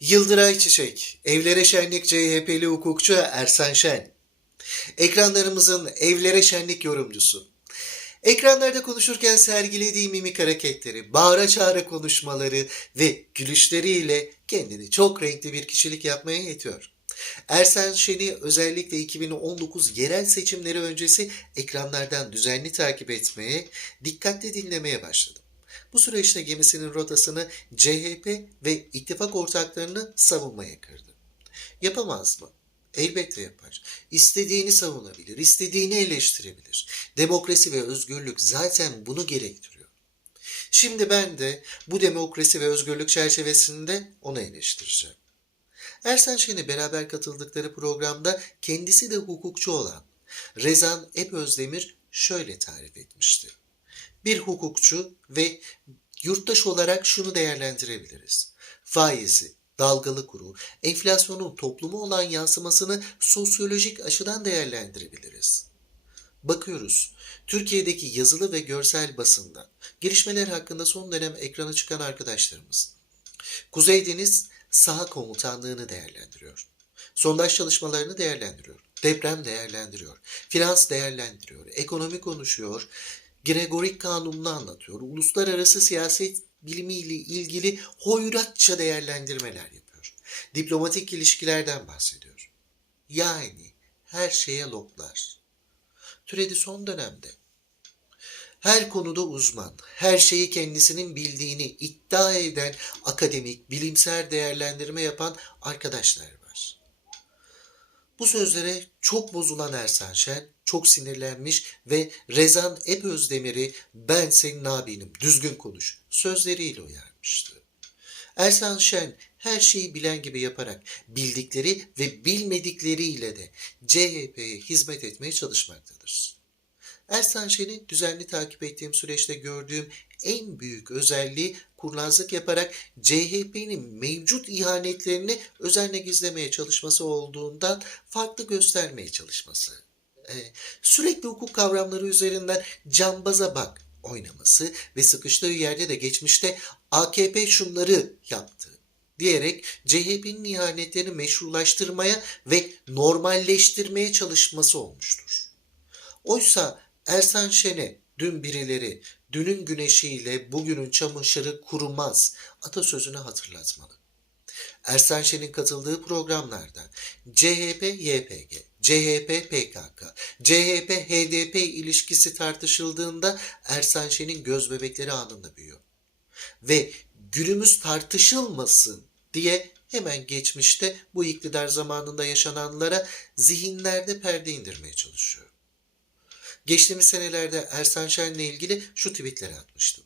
Yıldıray Çiçek, Evlere Şenlik CHP'li hukukçu Ersan Şen. Ekranlarımızın Evlere Şenlik yorumcusu. Ekranlarda konuşurken sergilediği mimik hareketleri, bağıra çağıra konuşmaları ve gülüşleriyle kendini çok renkli bir kişilik yapmaya yetiyor. Ersan Şen'i özellikle 2019 yerel seçimleri öncesi ekranlardan düzenli takip etmeye, dikkatli dinlemeye başladım. Bu süreçte gemisinin rotasını CHP ve ittifak ortaklarını savunmaya kırdı. Yapamaz mı? Elbette yapar. İstediğini savunabilir, istediğini eleştirebilir. Demokrasi ve özgürlük zaten bunu gerektiriyor. Şimdi ben de bu demokrasi ve özgürlük çerçevesinde onu eleştireceğim. Ersan Şen'e beraber katıldıkları programda kendisi de hukukçu olan Rezan Epözdemir şöyle tarif etmişti. Bir hukukçu ve yurttaş olarak şunu değerlendirebiliriz. Faizi, dalgalı kuru, enflasyonun topluma olan yansımasını sosyolojik açıdan değerlendirebiliriz. Bakıyoruz. Türkiye'deki yazılı ve görsel basında gelişmeler hakkında son dönem ekrana çıkan arkadaşlarımız. Kuzey Deniz saha komutanlığını değerlendiriyor. Sondaj çalışmalarını değerlendiriyor. Deprem değerlendiriyor. Finans değerlendiriyor. Ekonomi konuşuyor. Gregorik kanununu anlatıyor. Uluslararası siyaset bilimiyle ilgili hoyratça değerlendirmeler yapıyor. Diplomatik ilişkilerden bahsediyor. Yani her şeye loblar. Türedi son dönemde. Her konuda uzman, her şeyi kendisinin bildiğini iddia eden akademik, bilimsel değerlendirme yapan arkadaşlar. Bu sözlere çok bozulan Ersan Şen çok sinirlenmiş ve Rezan Epözdemir'i ben senin abinim düzgün konuş sözleriyle uyarmıştı. Ersan Şen her şeyi bilen gibi yaparak bildikleri ve bilmedikleriyle de CHP'ye hizmet etmeye çalışmaktadır. Ersan Şen'i düzenli takip ettiğim süreçte gördüğüm en büyük özelliği kurnazlık yaparak CHP'nin mevcut ihanetlerini özenle gizlemeye çalışması olduğundan farklı göstermeye çalışması. Ee, sürekli hukuk kavramları üzerinden cambaza bak oynaması ve sıkıştığı yerde de geçmişte AKP şunları yaptı diyerek CHP'nin ihanetlerini meşrulaştırmaya ve normalleştirmeye çalışması olmuştur. Oysa Ersan Şen'e dün birileri dünün güneşiyle bugünün çamaşırı kurumaz atasözünü hatırlatmalı. Ersan Şen'in katıldığı programlarda CHP YPG, CHP PKK, CHP HDP ilişkisi tartışıldığında Ersan Şen'in göz bebekleri anında büyüyor. Ve günümüz tartışılmasın diye hemen geçmişte bu iktidar zamanında yaşananlara zihinlerde perde indirmeye çalışıyor. Geçtiğimiz senelerde Ersan Şen'le ilgili şu tweetleri atmıştım.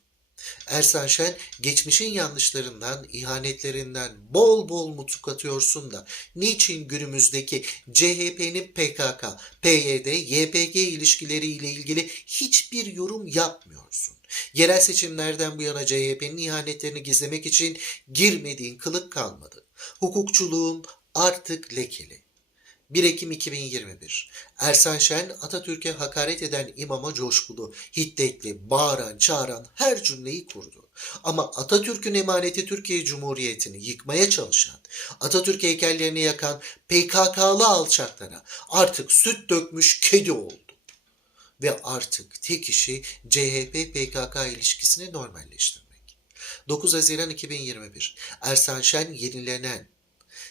Ersan Şen geçmişin yanlışlarından, ihanetlerinden bol bol mutluluk atıyorsun da niçin günümüzdeki CHP'nin PKK, PYD, YPG ilişkileriyle ilgili hiçbir yorum yapmıyorsun? Yerel seçimlerden bu yana CHP'nin ihanetlerini gizlemek için girmediğin kılık kalmadı. Hukukçuluğun artık lekeli. 1 Ekim 2021. Ersan Şen Atatürk'e hakaret eden imama coşkulu, hiddetli, bağıran, çağıran her cümleyi kurdu. Ama Atatürk'ün emaneti Türkiye Cumhuriyeti'ni yıkmaya çalışan, Atatürk heykellerini yakan PKK'lı alçaklara artık süt dökmüş kedi oldu. Ve artık tek işi CHP-PKK ilişkisini normalleştirmek. 9 Haziran 2021. Ersan Şen yenilenen,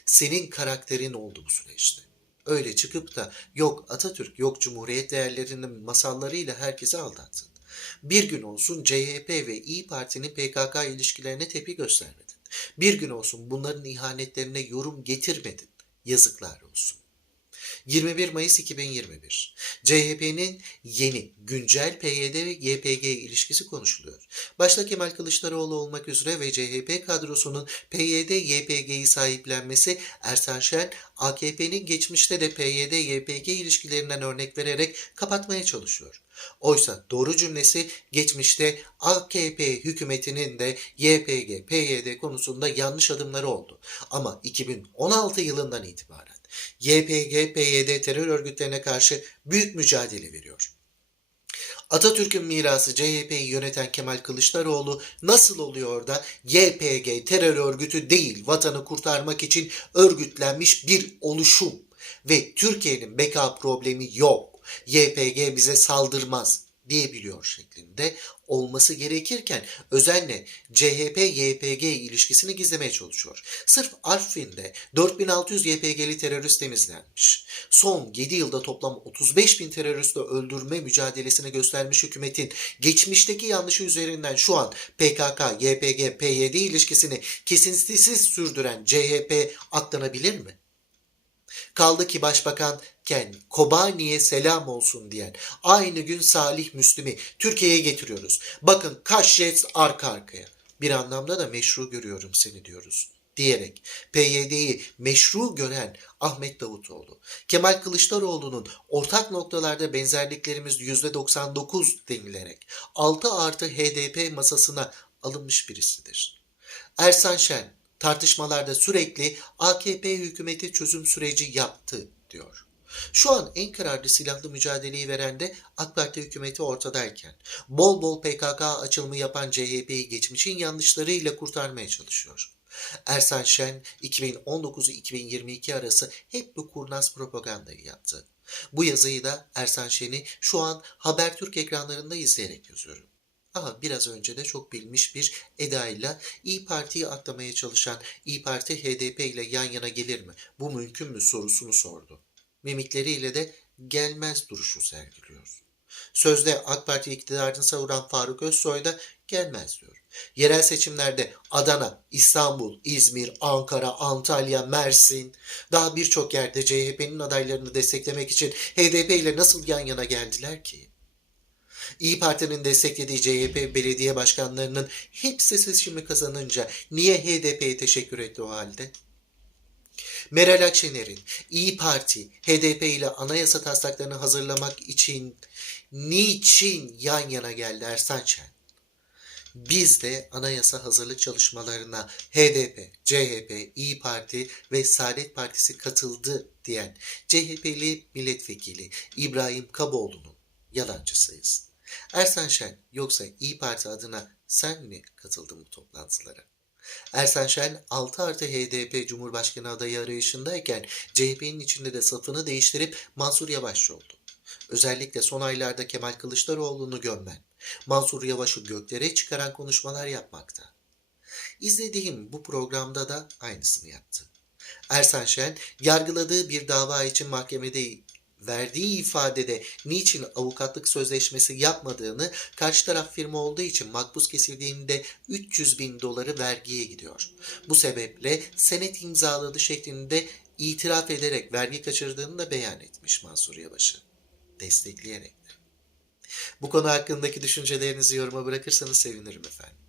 senin karakterin oldu bu süreçte. Öyle çıkıp da yok Atatürk yok Cumhuriyet değerlerinin masallarıyla herkesi aldattın. Bir gün olsun CHP ve İyi Parti'nin PKK ilişkilerine tepki göstermedin. Bir gün olsun bunların ihanetlerine yorum getirmedin. Yazıklar olsun. 21 Mayıs 2021. CHP'nin yeni, güncel PYD ve YPG ilişkisi konuşuluyor. Başta Kemal Kılıçdaroğlu olmak üzere ve CHP kadrosunun PYD, YPG'yi sahiplenmesi Ersan Şen, AKP'nin geçmişte de PYD, YPG ilişkilerinden örnek vererek kapatmaya çalışıyor. Oysa doğru cümlesi geçmişte AKP hükümetinin de YPG, PYD konusunda yanlış adımları oldu. Ama 2016 yılından itibaren YPG, PYD terör örgütlerine karşı büyük mücadele veriyor. Atatürk'ün mirası CHP'yi yöneten Kemal Kılıçdaroğlu nasıl oluyor da YPG terör örgütü değil vatanı kurtarmak için örgütlenmiş bir oluşum ve Türkiye'nin beka problemi yok. YPG bize saldırmaz diyebiliyor şeklinde olması gerekirken özenle CHP-YPG ilişkisini gizlemeye çalışıyor. Sırf Artvin'de 4600 YPG'li terörist temizlenmiş. Son 7 yılda toplam 35 bin teröristi öldürme mücadelesini göstermiş hükümetin geçmişteki yanlışı üzerinden şu an PKK, YPG, PYD ilişkisini kesintisiz sürdüren CHP atlanabilir mi? Kaldı ki başbakan Ken Kobani'ye selam olsun diyen aynı gün Salih Müslim'i Türkiye'ye getiriyoruz. Bakın kaç jet arka arkaya. Bir anlamda da meşru görüyorum seni diyoruz diyerek PYD'yi meşru gören Ahmet Davutoğlu, Kemal Kılıçdaroğlu'nun ortak noktalarda benzerliklerimiz %99 denilerek 6 artı HDP masasına alınmış birisidir. Ersan Şen tartışmalarda sürekli AKP hükümeti çözüm süreci yaptı diyor. Şu an en kararlı silahlı mücadeleyi veren de AK Parti hükümeti ortadayken bol bol PKK açılımı yapan CHP'yi geçmişin yanlışlarıyla kurtarmaya çalışıyor. Ersan Şen 2019-2022 arası hep bu kurnaz propagandayı yaptı. Bu yazıyı da Ersan Şen'i şu an Habertürk ekranlarında izleyerek yazıyorum. Aha biraz önce de çok bilmiş bir edayla İyi Parti'yi atlamaya çalışan İyi Parti HDP ile yan yana gelir mi? Bu mümkün mü sorusunu sordu. Mimikleriyle de gelmez duruşu sergiliyor. Sözde AK Parti iktidarını savuran Faruk Özsoy da gelmez diyor. Yerel seçimlerde Adana, İstanbul, İzmir, Ankara, Antalya, Mersin daha birçok yerde CHP'nin adaylarını desteklemek için HDP ile nasıl yan yana geldiler ki? İyi Parti'nin desteklediği CHP belediye başkanlarının hepsi seçimi kazanınca niye HDP'ye teşekkür etti o halde? Meral Akşener'in İyi Parti, HDP ile anayasa taslaklarını hazırlamak için niçin yan yana geldi Ersan Şen? Biz de anayasa hazırlık çalışmalarına HDP, CHP, İyi Parti ve Saadet Partisi katıldı diyen CHP'li milletvekili İbrahim Kaboğlu'nun yalancısıyız. Ersan Şen yoksa İyi Parti adına sen mi katıldın bu toplantılara? Ersan Şen 6 artı HDP Cumhurbaşkanı adayı arayışındayken CHP'nin içinde de safını değiştirip Mansur Yavaşçı oldu. Özellikle son aylarda Kemal Kılıçdaroğlu'nu gömmen, Mansur Yavaş'ı göklere çıkaran konuşmalar yapmakta. İzlediğim bu programda da aynısını yaptı. Ersan Şen yargıladığı bir dava için mahkemede verdiği ifadede niçin avukatlık sözleşmesi yapmadığını karşı taraf firma olduğu için makbuz kesildiğinde 300 bin doları vergiye gidiyor. Bu sebeple senet imzaladı şeklinde itiraf ederek vergi kaçırdığını da beyan etmiş Mansur Yavaş'ı. Destekleyerek de. Bu konu hakkındaki düşüncelerinizi yoruma bırakırsanız sevinirim efendim.